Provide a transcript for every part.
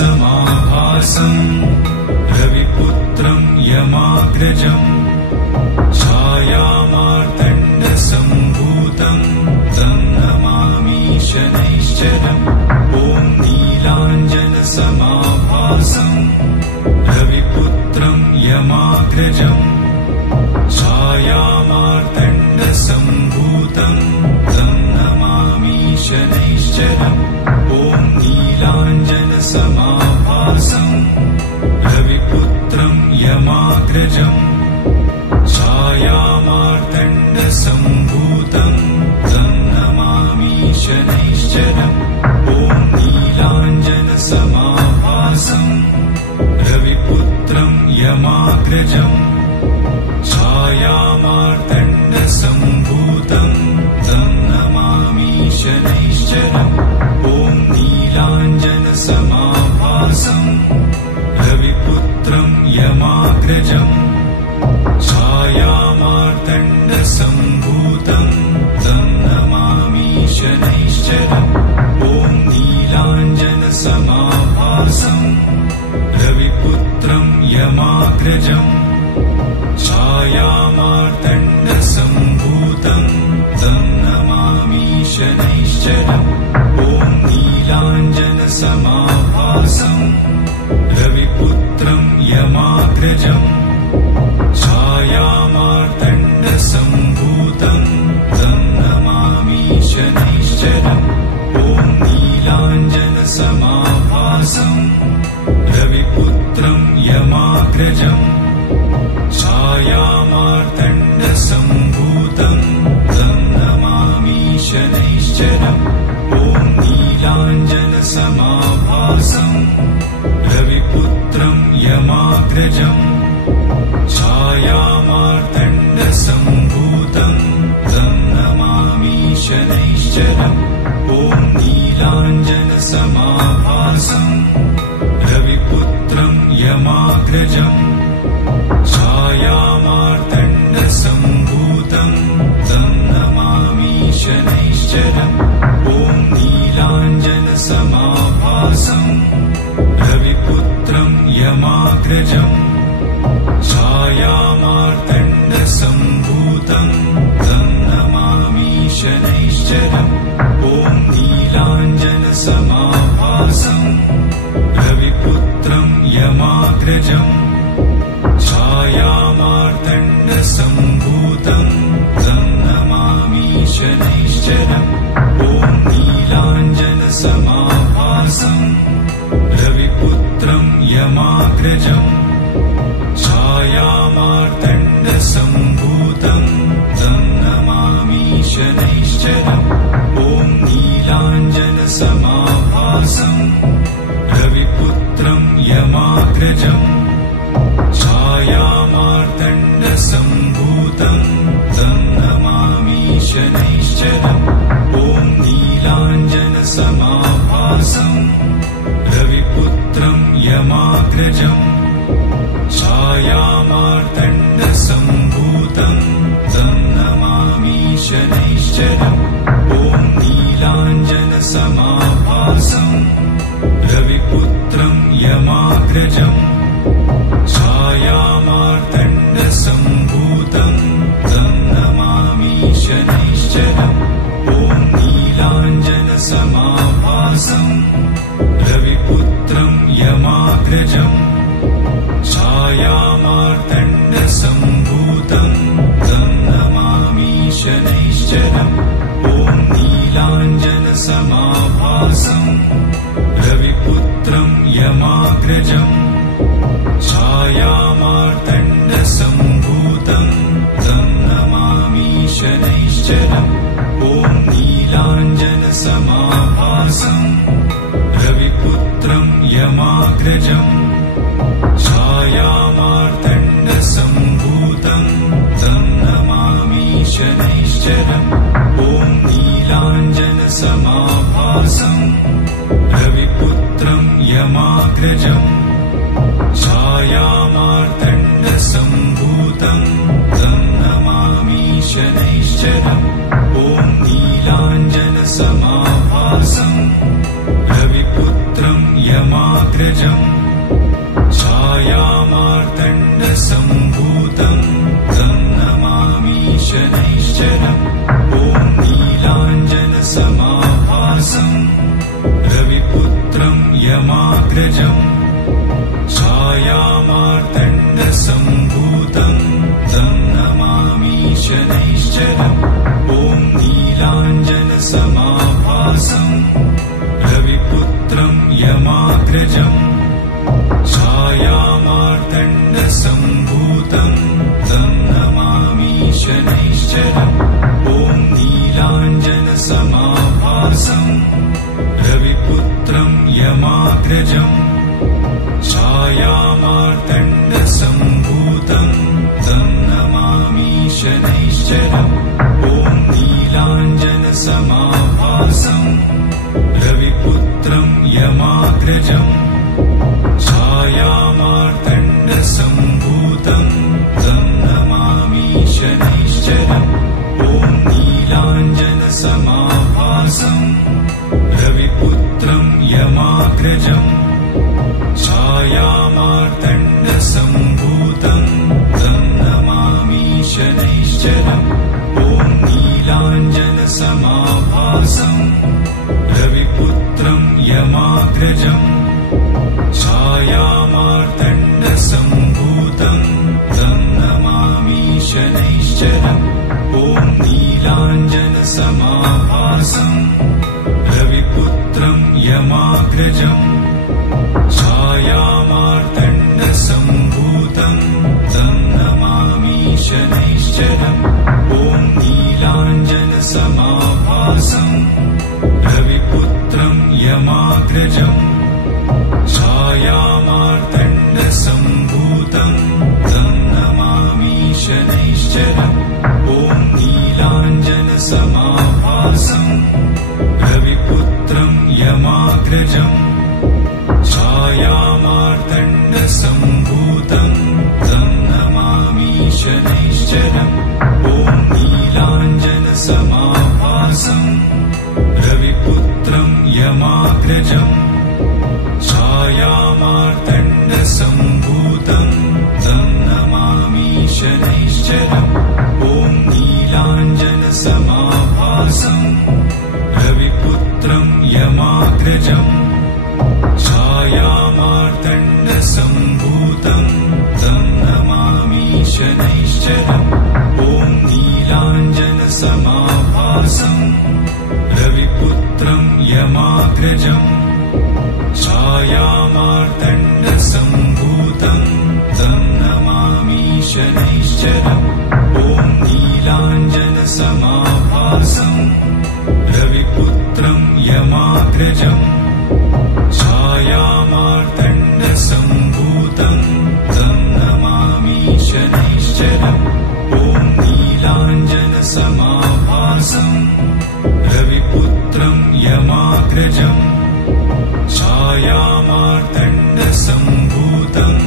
समाभासम् रविपुत्रं यमाग्रजम् छायामार्तण्डसम्भूतम् तं नमामि शनैश्चरम् ॐ नीलाञ्जनसमाभासम् रविपुत्रं यमाग्रजम् छायामार्तण्डसम्भूतम् तं नमामि शनैश्चरम् ॐ नीलाञ्जनसमाभासम् रविपुत्रं यमाग्रजम् छायामार्तण्डसम्भूतम् तं नमामि शनैश्चरम् ॐ नीलाञ्जनसमाभासम् रविपुत्रं यमाग्रजम् छायामार्तण्डसम्भूतम् तं नमामि शनैश्चरम् ॐ नीलाञ्जनसमाभासम् रविपुत्रं यमाग्रजम् छायामार्तण्डसम्भूतम् तं नमामि शनैश्चरम् ॐ नीलाञ्जनसमाभासम् रविपुत्रं यमाग्रजम् छायामार्तण्डसम्भूतम् तं नमामि शनैश्चरम् ॐ नीलाञ्जनसमाभासम् रविपुत्रं यमाग्रजम् छायामार्तण्डसम्भूतम् तं नमामि शनैश्चरम् ॐ नीलाञ्जनसमाभासम् रविपुत्रं यमाग्रजम् छायामार्तण्डसम्भूतम् तं नमामि शनैश्चरम् ॐ नीलाञ्जनसमाभासम् रविपुत्रं यमाग्रजम् छायामार्तण्डसम्भूतम् तं नमामि शनैश्चरम् ॐ नीलाञ्जनसमाभासम् रविपुत्रं यमाग्रजम् छायामार्तण्डसम्भूतम् तं नमामि शनैश्चरम् ॐ नीलाञ्जनसमाभासम् रविपुत्रं यमाग्रजम् छायामार्तण्डसम्भूतम् तं नमामि शनैश्चरम् ॐ नीलाञ्जनसमाभासम् रविपुत्रं यमाग्रजम् छायामार्तण्डसम्भूतम् तं नमामि शनैश्चरम् ॐ नीलाञ्जनसमाभासम् रविपुत्रं यमाग्रजम् छायामार्तण्डसम्भूतम् तं नमामि शनैश्चरम् ॐ नीलाञ्जनसमाभासम् रविपुत्रं यमाग्रजम् छायामार्तण्डसम्भूतम् तं नमामि शनैश्चरम् ॐ नीलाञ्जनसमाभासम् रविपुत्रं यमाग्रजम् छायामार्तण्डसम्भूतम् तं नमामि शनैश्चरम् ॐ नीलाञ्जनसमाभासम् रविपुत्रं यमाग्रजम् छायामार्तण्डसम्भूतम् तं नमामि शनैश्चरम् ॐ नीलाञ्जनसमाभासम् रविपुत्रं यमाग्रजम् छायामार्तण्डसम्भूतम् तं नमामि शनैश्चरम् ॐ नीलाञ्जनसमाभासम् रविपुत्रं यमाग्रजम् छायामार्तण्डसम्भूतम् तं नमामि शनैश्चरम् ॐ नीलाञ्जनसमाभासम् रविपुत्रं यमाग्रजम् छायामार्तण्डसम्भूतम् तं नमामि शनैश्चरम् ॐ नीलाञ्जनसमाभासम् रविपुत्रं यमाग्रजम् छायामार्तण्डसम्भूतम् तं नमामि शनैश्चरम् ॐ नीलाञ्जनसमाभासम् रविपुत्रं यमाग्रजम् यमाग्रजम् छायामार्तण्डसम्भूतम् तं नमामि शनैश्चरम् ॐ नीलाञ्जनसमाभासम् रविपुत्रम् यमाग्रजम् छायामार्तण्डसम्भूतम् तं नमामि शनैश्चरम् ॐ नीलाञ्जनसमाभासम् रविपुत्रम् यमाग्रजम् छायामार्तण्डसम्भूतम् तं नमामि शनैश्चरम् ॐ नीलाञ्जनसमाभासम् रविपुत्रम् यमाग्रजम् छायामार्तण्डसम्भूतम् तं नमामि शनैश्चरम् ॐ नीलाञ्जनसमाभासम् रविपुत्रम् यमाग्रजम् छायामार्तण्डसम्भूतम् तं नमामि शनैश्चरम् ॐ नीलाञ्जनसमाभासम् रविपुत्रम् यमाग्रजम् छायामार्तण्डसम्भूतम् तं नमामि शनैश्चरम् ॐ नीलाञ्जनसमाभासम् रविपुत्रम् यमाग्रजम् छायामार्तण्डसम्भूतम् तं नमामि शनैश्चरम् ॐ नीलाञ्जनसमाभासम् रविपुत्रम् यमाग्रजम् छायामार्तण्डसम्भूतम् तं नमामि शनैश्चरम् ॐ नीलाञ्जनसमाभासम् रविपुत्रम् यमाग्रजम् छायामार्तण्डसम्भूतम् तं नमामि शनैश्चरम् ॐ नीलाञ्जनसमाभासम् रविपुत्रम् यमाग्रजम् छायामार्तण्डसम्भूतम् तं नमामि शनैश्चरम् ॐ नीलाञ्जनसमाभासम् रविपुत्रम् यमाग्रजम् छायामार्तण्डसम्भूतम् तं नमामि शनैश्चरम् ॐ नीलाञ्जनसमाभासम् रविपुत्रम् यमाग्रजम् छायामार्तण्डसम्भूतम् तं नमामि शनैश्चरम् ॐ नीलाञ्जनसमाभासम् रविपुत्रम् यमाग्रजम् छायामार्तण्डसम्भूतम् तं नमामि शनैश्चरम् ॐ नीलाञ्जनसमाभासम् रविपुत्रम् यमाग्रजम् छायामार्तण्डसम्भूतम् तं नमामि शनैश्चरम् ॐ नीलाञ्जनसमाभासम् रविपुत्रम् यमाग्रजम् छायामार्तण्डसम्भूतम्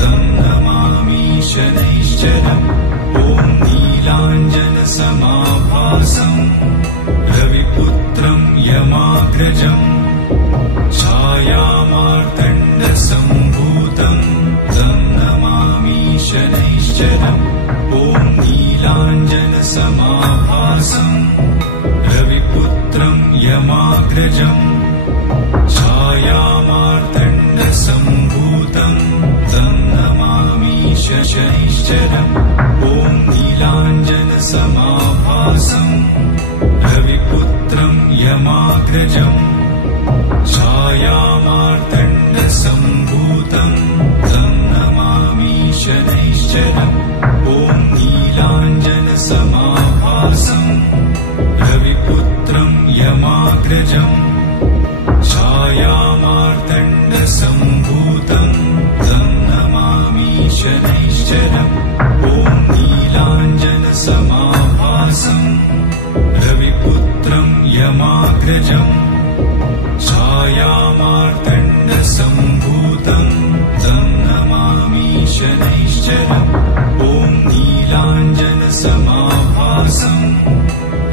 तं नमामि शनैश्चरम् ॐ नीलाञ्जनसमाभासम् रविपुत्रम् यमाग्रजम् छायामार्तण्डसम्भूतम् तं नमामि शनैश्चरम् ॐ नीलाञ्जनसमाभासम् रविपुत्रम् यमाग्रजम् छायामार्तण्डसम्भूतम् तं नमामि शनैश्चरम् ॐ नीलाञ्जनसमाभासम् रविपुत्रम् यमाग्रजम् छायामार्तण्डसम्भूतम् तं नमामि शनैश्चरम् ॐ नीलाञ्जनसमाभासम् रविपुत्रम् यमाग्रजम् छायामार्तण्डसम्भूतम् तं नमामि शनैश्चरम् ॐ नीलाञ्जनसमाभासम् रविपुत्रम् यमाग्रजम् छायामार्तण्डसम्भूतम् तं नमामि शनैश्चरम् ॐ नीलाञ्जनसमाभासम्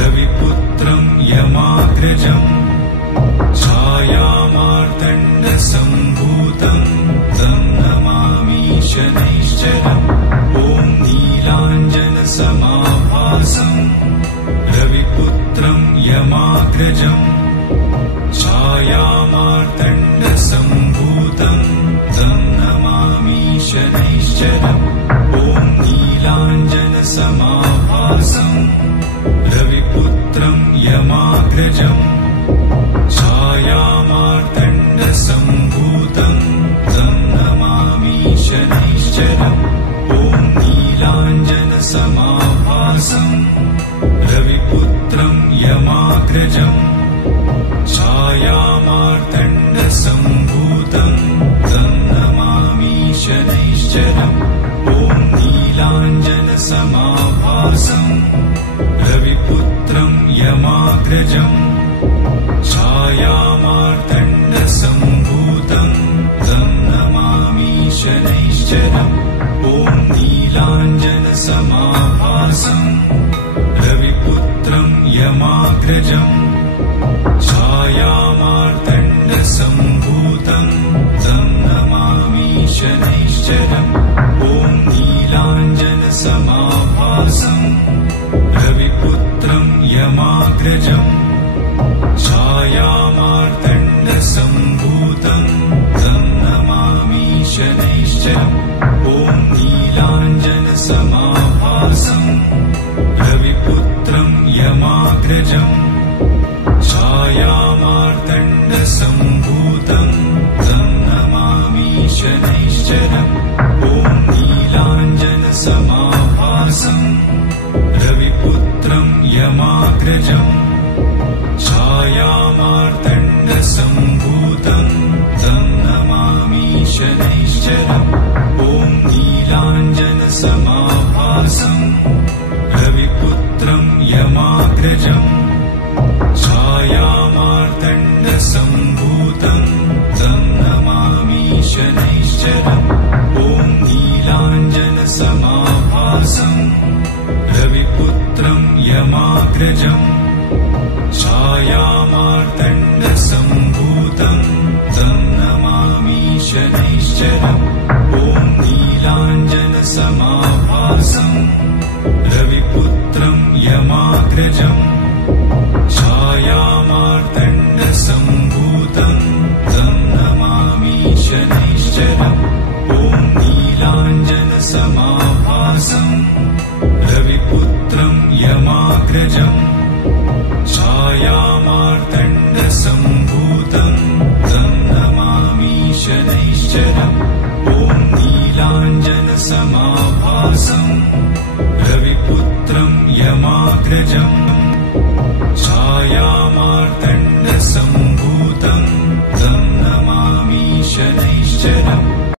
रविपुत्रम् यमाग्रजम् छायामार्तण्डसम्भूतम् शनैश्चरम् ॐ नीलाञ्जनसमाभासम् रविपुत्रम् यमाग्रजम् छायामार्तण्डसम्भूतम् तं नमामि शनैश्चरम् ॐ नीलाञ्जनसमाभासम् रविपुत्रम् यमाग्रजम् छायामार्तण्डसम्भूतम् तं नमामि शनैश्चरम् ॐ नीलाञ्जनसमाभासम् रविपुत्रम् यमाग्रजम् छायामार्तण्डसम्भूतम् तं नमामि शनैश्चरम् ॐ नीलाञ्जनसमाभासम् रविपुत्रम् यमाग्रजम् छायामार्तण्डसम्भूतम् तं नमामि शनैश्चरम् ॐ नीलाञ्जनसमाभासम् रविपुत्रम् यमाग्रजम् छायामार्तण्डसम्भूतम् तं नमामि शनैश्चरम् ॐ नीलाञ्जनसमाभासम् रविपुत्रम् यमाग्रजम्